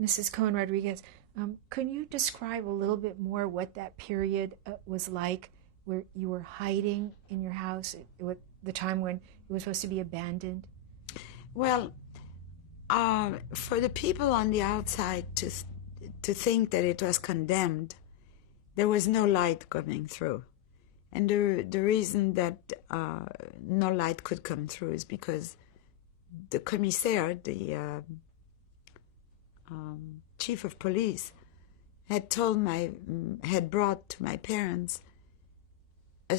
Mrs. Cohen Rodriguez, can you describe a little bit more what that period was like, where you were hiding in your house, the time when it was supposed to be abandoned? Well, for the people on the outside to think that it was condemned, there was no light coming through. And the reason that no light could come through is because the commissaire, the chief of police, had brought to my parents a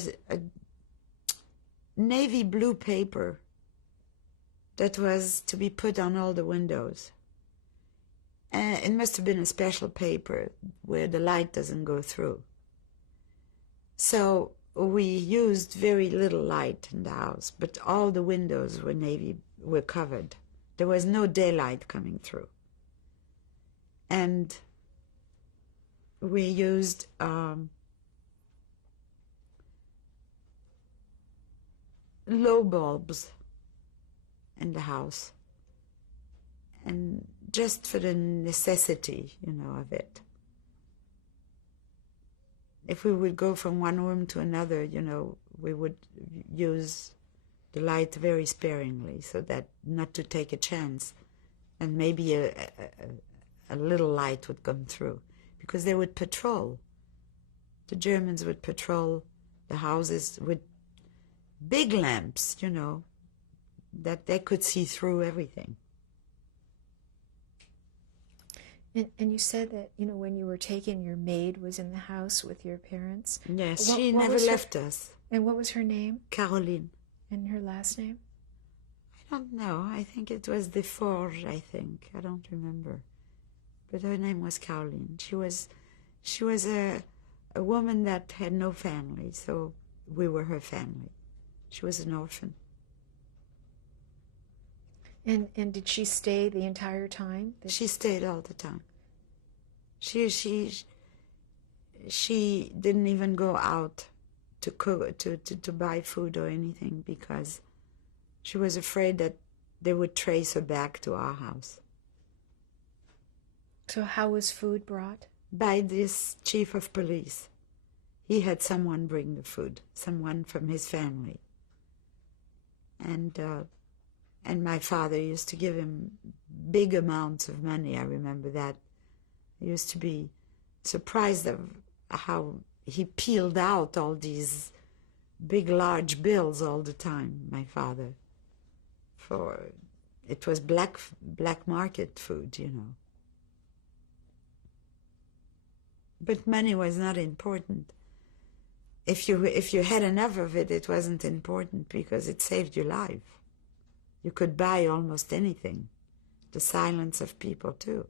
navy blue paper that was to be put on all the windows. And it must have been a special paper where the light doesn't go through. So we used very little light in the house, but all the windows were covered. There was no daylight coming through. And we used low bulbs in the house, and just for the necessity, of it. If we would go from one room to another, we would use the light very sparingly, so that not to take a chance, and maybe a little light would come through, because they would patrol. The Germans would patrol the houses with big lamps, that they could see through everything. And you said that, when you were taken, your maid was in the house with your parents? Yes, she never left us. And what was her name? Caroline. And her last name? I don't know. I think it was Deforge, I think. I don't remember. But her name was Caroline. She was a woman that had no family, so we were her family. She was an orphan. And did she stay the entire time? She stayed all the time. She didn't even go out to cook, to buy food or anything, because she was afraid that they would trace her back to our house. So how was food brought? By this chief of police. He had someone bring the food, someone from his family. And my father used to give him big amounts of money. I remember that. I used to be surprised of how he peeled out all these big, large bills all the time, my father. It was black market food, But money was not important. If you had enough of it, it wasn't important, because it saved your life. You could buy almost anything. The silence of people, too.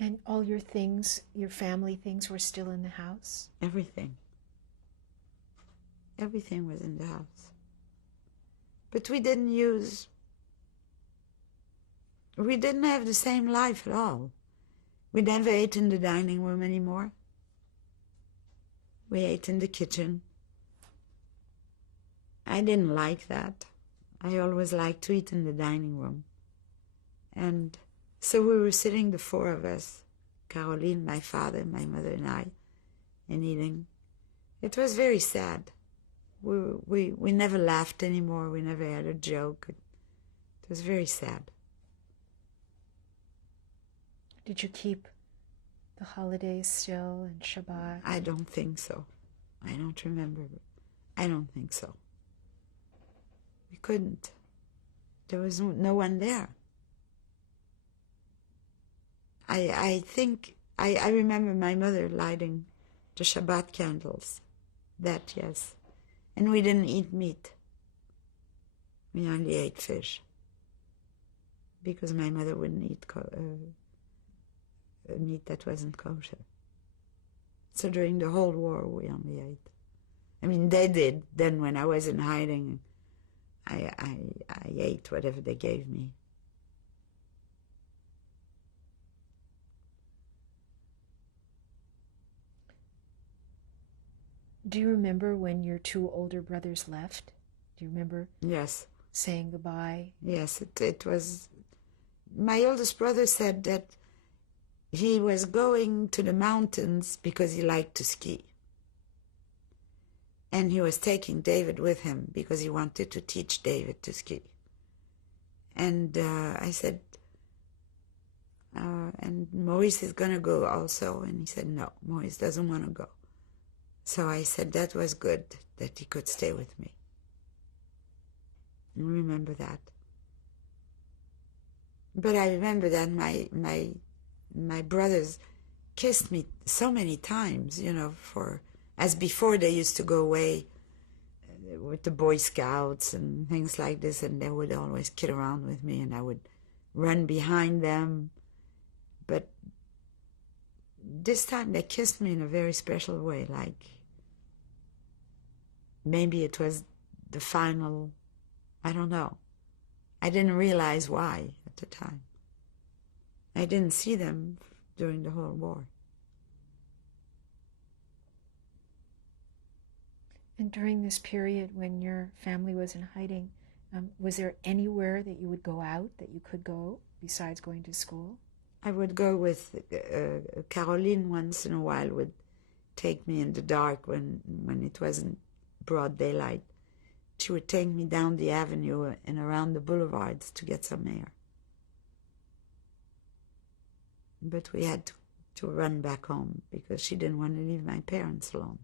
And all your things, your family things, were still in the house? Everything. Everything was in the house. But we didn't have the same life at all. We never ate in the dining room anymore. We ate in the kitchen. I didn't like that. I always liked to eat in the dining room. And so we were sitting, the four of us, Caroline, my father, my mother, and I, and eating. It was very sad. We never laughed anymore. We never had a joke. It was very sad. Did you keep the holidays still and Shabbat? I don't think so. I don't remember. I don't think so. We couldn't. There was no one there. I think, I remember my mother lighting the Shabbat candles. That, yes. And we didn't eat meat. We only ate fish. Because my mother wouldn't eat meat that wasn't kosher. So during the whole war, we only ate. I mean, they did. Then when I was in hiding, I ate whatever they gave me. Do you remember when your two older brothers left? Do you remember? Yes. saying goodbye? Yes, it was. My oldest brother said that he was going to the mountains because he liked to ski. And he was taking David with him because he wanted to teach David to ski. And I said, and Maurice is going to go also. And he said, no, Maurice doesn't want to go. So I said that was good that he could stay with me. And remember that. But I remember that my brothers kissed me so many times, you know, as before they used to go away with the Boy Scouts and things like this, and they would always kid around with me, and I would run behind them. But this time they kissed me in a very special way, like maybe it was the final, I don't know. I didn't realize why at the time. I didn't see them during the whole war. And during this period when your family was in hiding, was there anywhere that you would go out, that you could go, besides going to school? I would go with Caroline once in a while, would take me in the dark when it wasn't broad daylight. She would take me down the avenue and around the boulevards to get some air. But we had to run back home because she didn't want to leave my parents alone.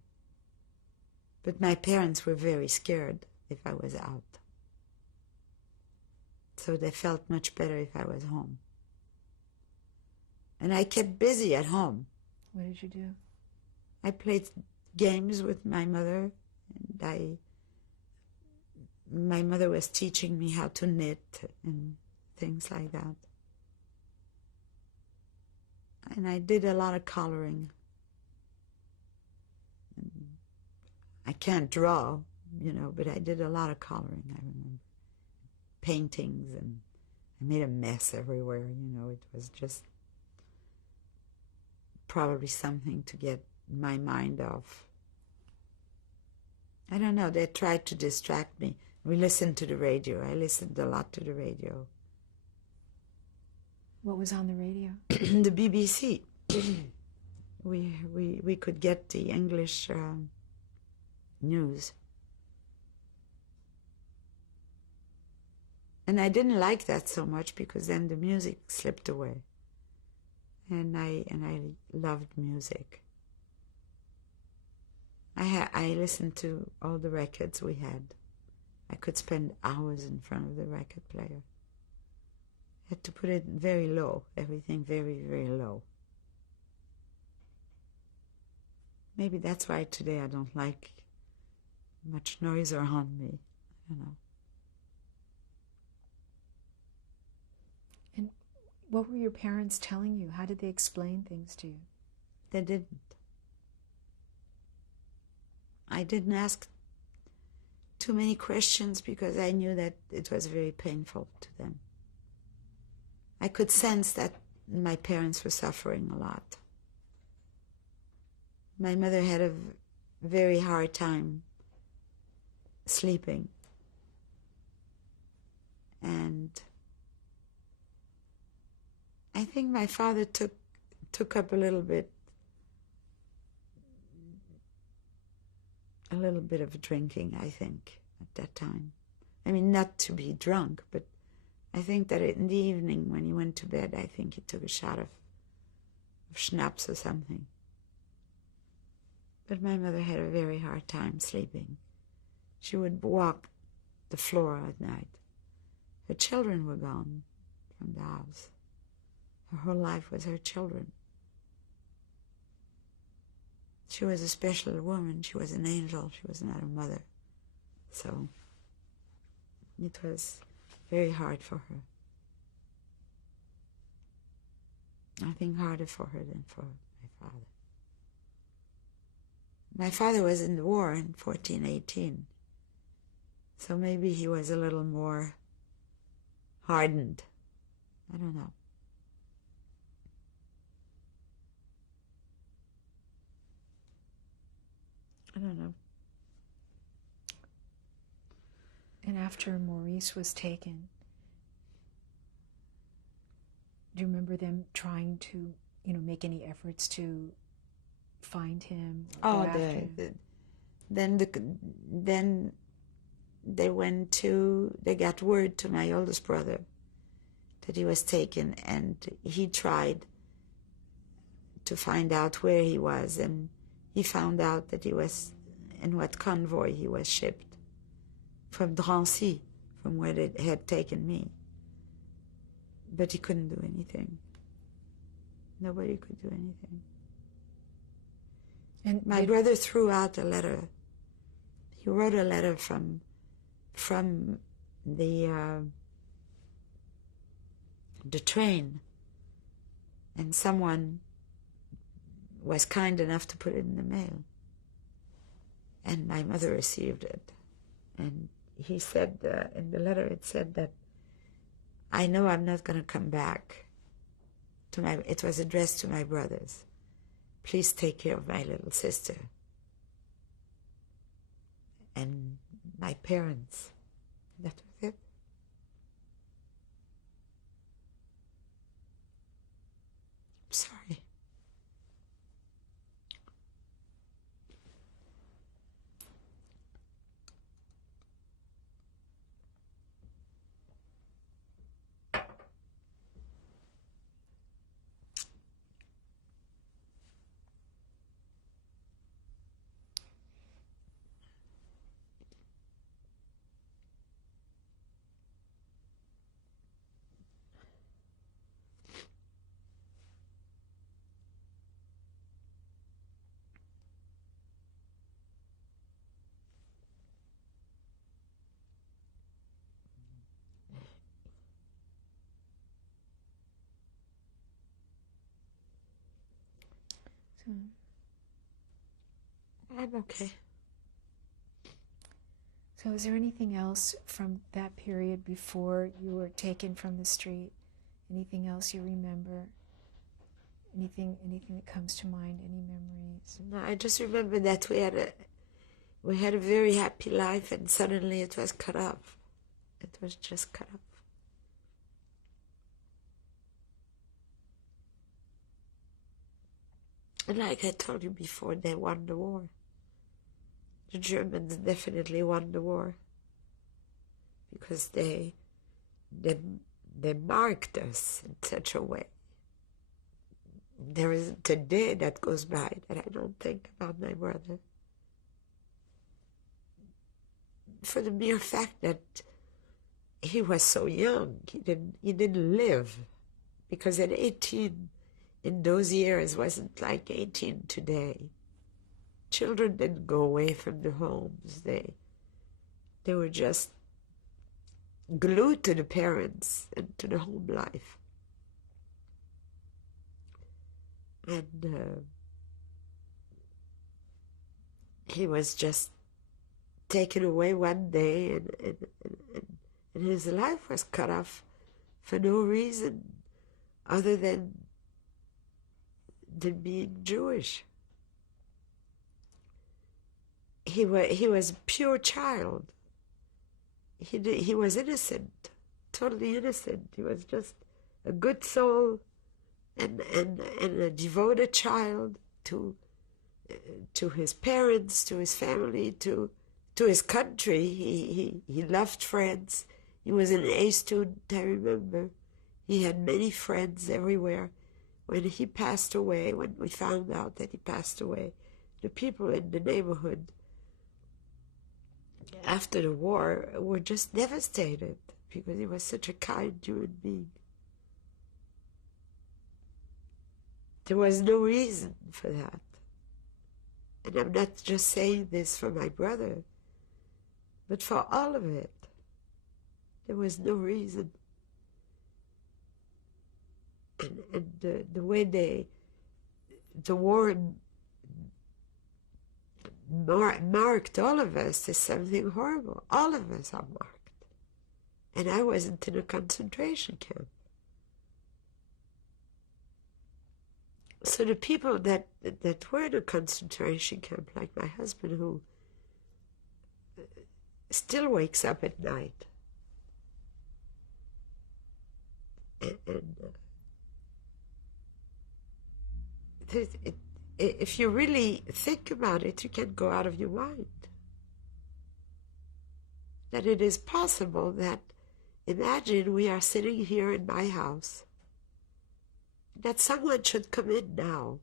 But my parents were very scared if I was out. So they felt much better if I was home. And I kept busy at home. What did you do? I played games with my mother, and my mother was teaching me how to knit and things like that. And I did a lot of coloring. I can't draw, you know, but I did a lot of coloring, I remember. Paintings, and I made a mess everywhere, you know. It was just probably something to get my mind off. I don't know, they tried to distract me. We listened to the radio. I listened a lot to the radio. What was on the radio? The BBC. We could get the English news. And I didn't like that so much because then the music slipped away. And I loved music. I listened to all the records we had. I could spend hours in front of the record player. I had to put it very low, everything very, very low. Maybe that's why today I don't like much noise around me. I don't know. And what were your parents telling you? How did they explain things to you? They didn't. I didn't ask too many questions because I knew that it was very painful to them. I could sense that my parents were suffering a lot. My mother had a very hard time sleeping. And I think my father took up a little bit of drinking, I think, at that time. I mean, not to be drunk, but I think that in the evening when he went to bed, I think he took a shot of schnapps or something. But my mother had a very hard time sleeping. She would walk the floor at night. Her children were gone from the house. Her whole life was her children. She was a special woman. She was an angel. She was not a mother. So it was very hard for her. I think harder for her than for my father. My father was in the war in 1418. So maybe he was a little more hardened. I don't know. I don't know. And after Maurice was taken, do you remember them trying to, make any efforts to find him? Go after him? Then they got word to my oldest brother that he was taken, and he tried to find out where he was, and he found out that he was in what convoy he was shipped from Drancy, from where they had taken me. But he couldn't do anything. Nobody could do anything. And my brother threw out a letter. He wrote a letter from the train, and someone was kind enough to put it in the mail. And my mother received it. And he said, in the letter, it said that, I know I'm not going to come back. It was addressed to my brothers. Please take care of my little sister. And my parents. That was it. I'm sorry. I'm okay. So is there anything else from that period before you were taken from the street? Anything else you remember? Anything that comes to mind? Any memories? No, I just remember that we had a very happy life, and suddenly it was cut off. It was just cut off. And like I told you before, they won the war. The Germans definitely won the war because they marked us in such a way. There isn't a day that goes by that I don't think about my brother. For the mere fact that he was so young, he didn't live, because at 18 in those years wasn't like 18 today. Children didn't go away from their homes. They were just glued to the parents and to the home life. And he was just taken away one day, and his life was cut off for no reason other than being Jewish. He was a pure child. He was innocent, totally innocent. He was just a good soul and a devoted child to his parents, to his family, to his country. He loved friends. He was an A student, I remember. He had many friends everywhere. When he passed away, when we found out that he passed away, the people in the neighborhood after the war were just devastated because he was such a kind human being. There was no reason for that. And I'm not just saying this for my brother, but for all of it. There was no reason. And the way the war marked all of us is something horrible. All of us are marked. And I wasn't in a concentration camp. So the people that were in a concentration camp, like my husband, who still wakes up at night. And if you really think about it, you can't go out of your mind. That it is possible that, imagine we are sitting here in my house, that someone should come in now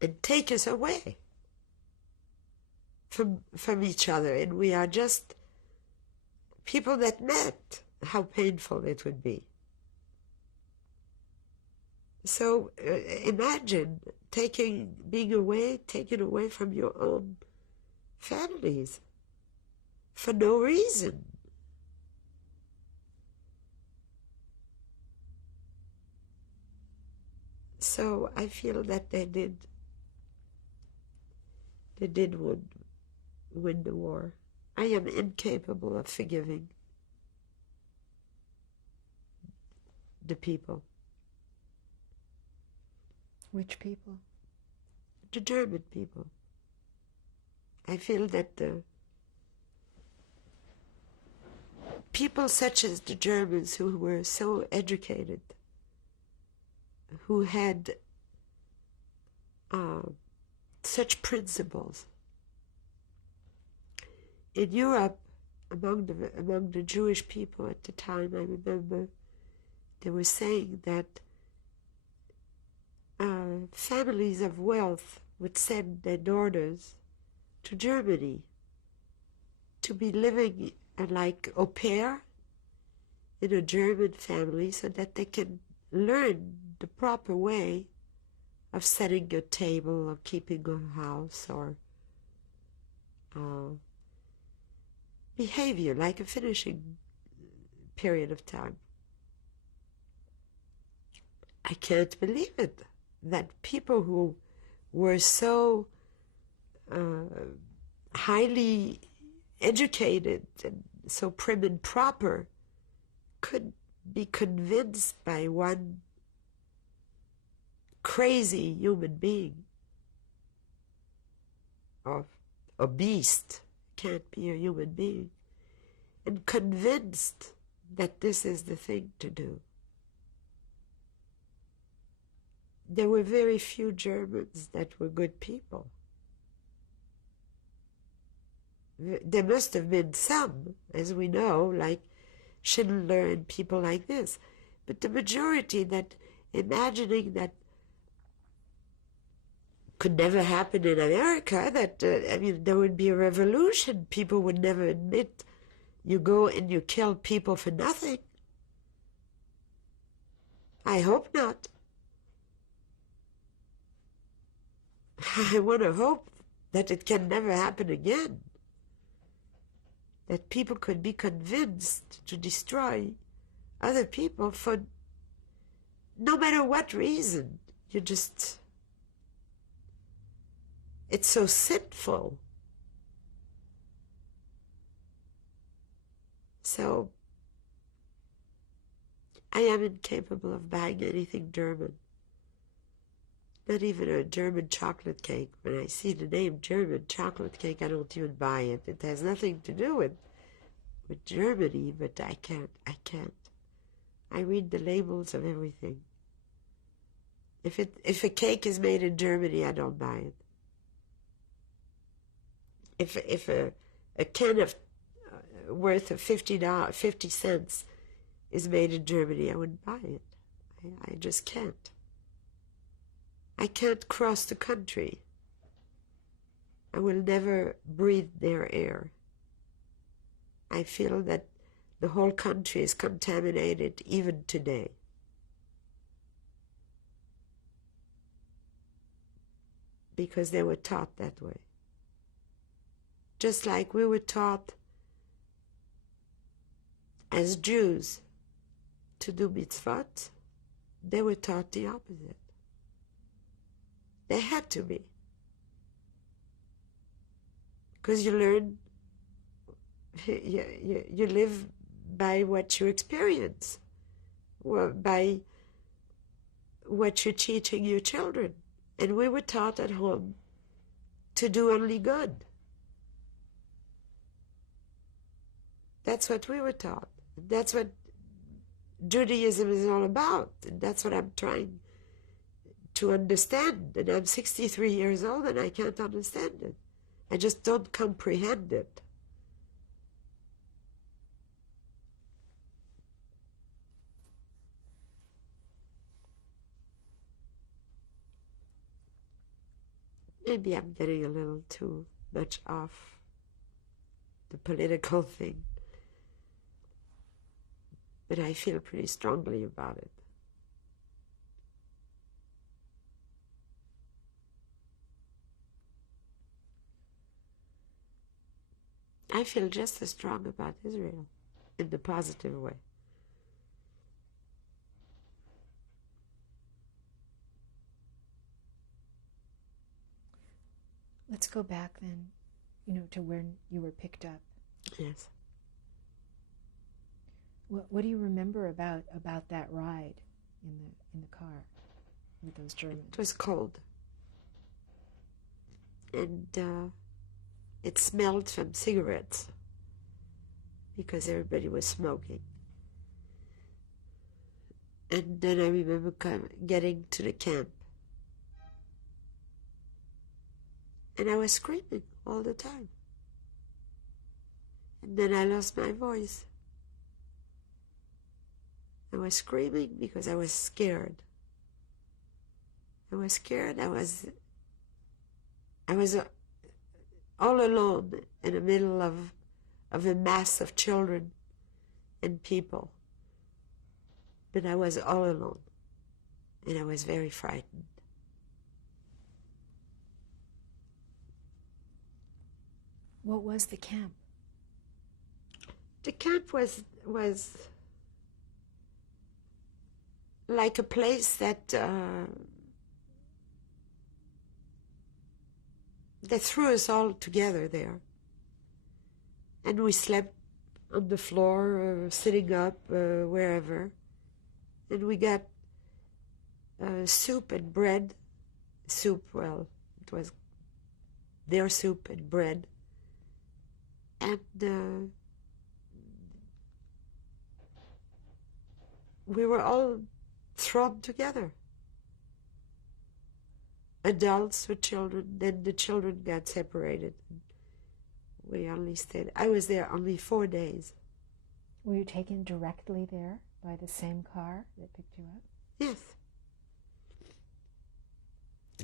and take us away from each other, and we are just people that met. How painful it would be. So imagine being taken away from your own families for no reason. So I feel that they did win the war. I am incapable of forgiving the people. Which people? The German people. I feel that the people such as the Germans, who were so educated, who had such principles. In Europe, among the Jewish people at the time, I remember they were saying that families of wealth would send their daughters to Germany to be living like au pair in a German family, so that they can learn the proper way of setting a table, or keeping a house, or behavior, like a finishing period of time. I can't believe it, that people who were so highly educated and so prim and proper could be convinced by one crazy human being, or a beast, can't be a human being, and convinced that this is the thing to do. There were very few Germans that were good people. There must have been some, as we know, like Schindler and people like this. But the majority, that imagining that could never happen in America, that, there would be a revolution. People would never admit you go and you kill people for nothing. I hope not. I want to hope that it can never happen again. That people could be convinced to destroy other people for no matter what reason. It's so sinful. So I am incapable of buying anything German. Not even a German chocolate cake. When I see the name German chocolate cake, I don't even buy it. It has nothing to do with Germany, but I can't. I read the labels of everything. If a cake is made in Germany, I don't buy it. If a can of worth of 50 cents is made in Germany, I wouldn't buy it. I just can't. I can't cross the country. I will never breathe their air. I feel that the whole country is contaminated even today. Because they were taught that way. Just like we were taught as Jews to do mitzvot, they were taught the opposite. They had to be. Because you learn, you live by what you experience, or by what you're teaching your children. And we were taught at home to do only good. That's what we were taught. That's what Judaism is all about. And that's what I'm trying to understand. And I'm 63 years old and I can't understand it. I just don't comprehend it. Maybe I'm getting a little too much off the political thing. But I feel pretty strongly about it. I feel just as strong about Israel in the positive way. Let's go back then, to when you were picked up. Yes. What do you remember about that ride in the car with those Germans? It was cold. And it smelled from cigarettes because everybody was smoking. And then I remember getting to the camp. And I was screaming all the time. And then I lost my voice. I was screaming because I was scared. I was scared. I was all alone in the middle of a mass of children and people. But I was all alone. And I was very frightened. What was the camp? The camp was like a place that threw us all together there. And we slept on the floor, sitting up, wherever. And we got soup and bread. Soup, well, it was their soup and bread. And we were all thrown together. Adults with children, then the children got separated. We only stayed, I was there only 4 days. Were you taken directly there by the same car that picked you up? Yes.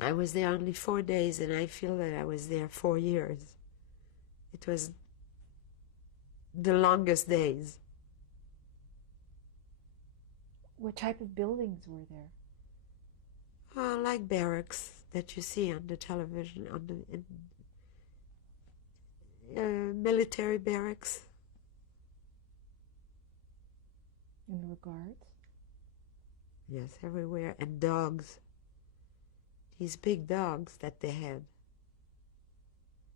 I was there only 4 days, and I feel that I was there 4 years. It was the longest days. What type of buildings were there? Like barracks that you see on the television, military barracks. And there were guards? Yes, everywhere. And dogs. These big dogs that they had.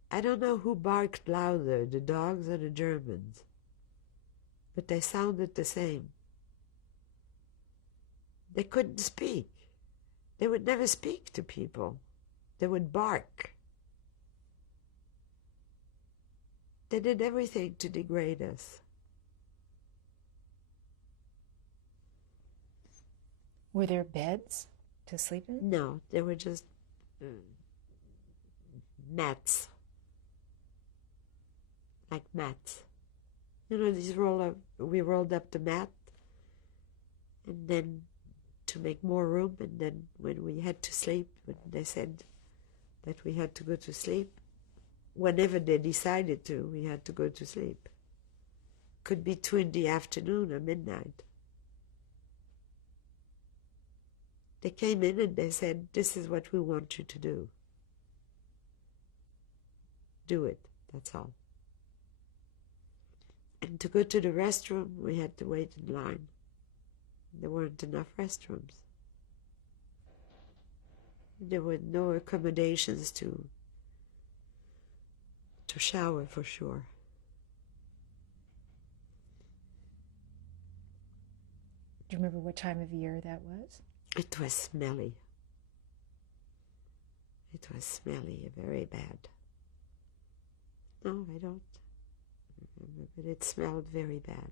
I don't know who barked louder, the dogs or the Germans. But they sounded the same. They couldn't speak. They would never speak to people. They would bark. They did everything to degrade us. Were there beds to sleep in? No, they were just mats. Like mats. These we rolled up the mat, and then to make more room, and then when we had to sleep, when they said that we had to go to sleep, whenever they decided to, we had to go to sleep. Could be 2 in the afternoon or midnight. They came in and they said, "This is what we want you to do. Do it, that's all." And to go to the restroom, we had to wait in line. There weren't enough restrooms. There were no accommodations to shower, for sure. Do you remember what time of year that was? It was smelly. It was smelly, very bad. No, I don't. but it smelled very bad.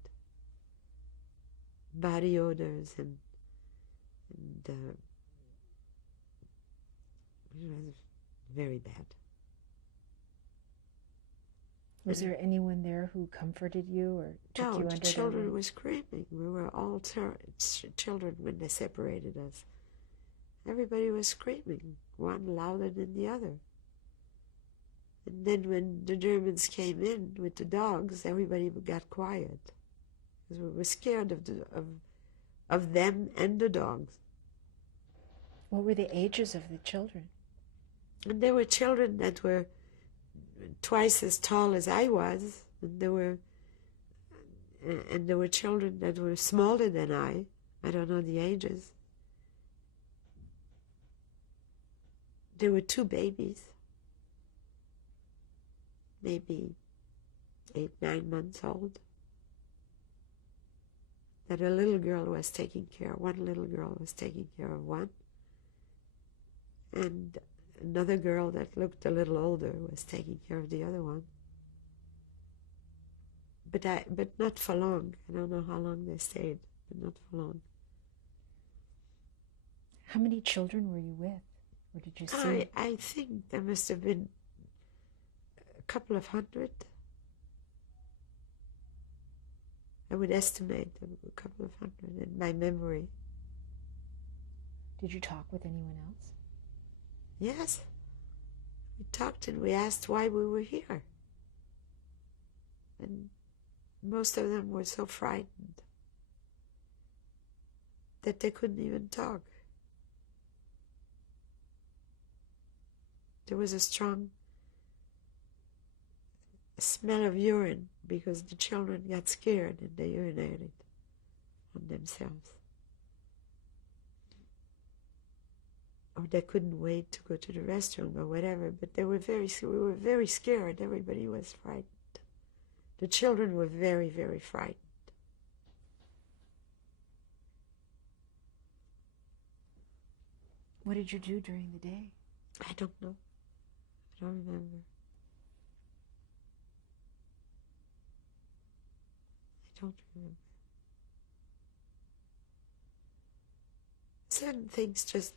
Body odors and it was very bad. Was there anyone there who comforted you or took you under No, the children their wing? were screaming. We were all children when they separated us. Everybody was screaming, one louder than the other. And then when the Germans came in with the dogs, everybody got quiet because we were scared of them and the dogs. What were the ages of the children? And there were children that were twice as tall as I was, and there were children that were smaller than I. I don't know the ages. There were 2 babies, maybe 8, 9 months old, that a little girl was taking care of. One little girl was taking care of one, and another girl that looked a little older was taking care of the other one. But not for long. I don't know how long they stayed, but not for long. How many children were you with? Or did you see? I think there must have been a couple of hundred. I would estimate a couple of hundred in my memory. Did you talk with anyone else? Yes. We talked and we asked why we were here. And most of them were so frightened that they couldn't even talk. There was a strong smell of urine because the children got scared and they urinated on themselves. Or they couldn't wait to go to the restroom or whatever, but we were very scared. Everybody was frightened. The children were very, very frightened. What did you do during the day? I don't know. I don't remember. I don't remember. Certain things just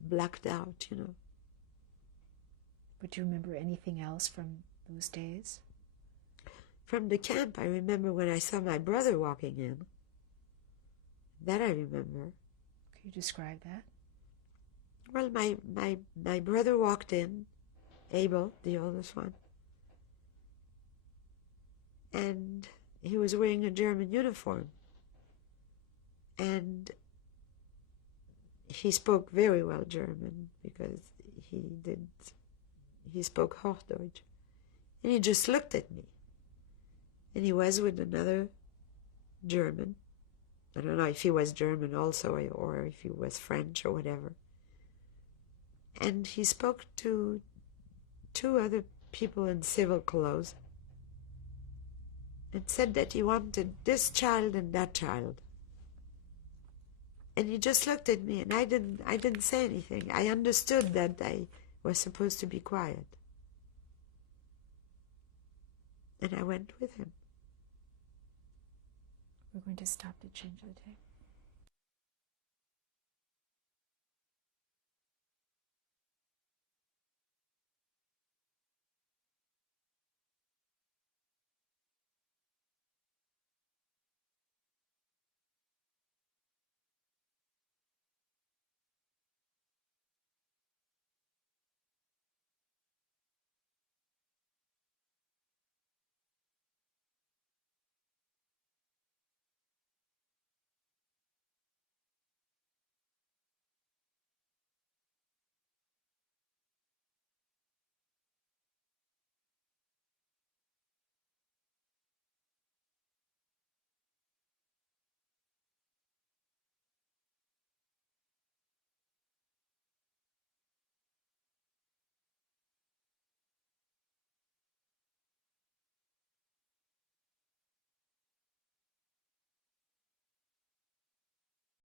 blacked out, you know. But do you remember anything else from those days? From the camp, I remember when I saw my brother walking in. That I remember. Could you describe that? Well, my brother walked in, Abel, the oldest one, and he was wearing a German uniform. And he spoke very well German because he spoke Hochdeutsch. And he just looked at me. And he was with another German. I don't know if he was German also or if he was French or whatever. And he spoke to 2 other people in civil clothes and said that he wanted this child and that child. And he just looked at me, and I didn't say anything. I understood that I was supposed to be quiet. And I went with him. We're going to stop to change the tape.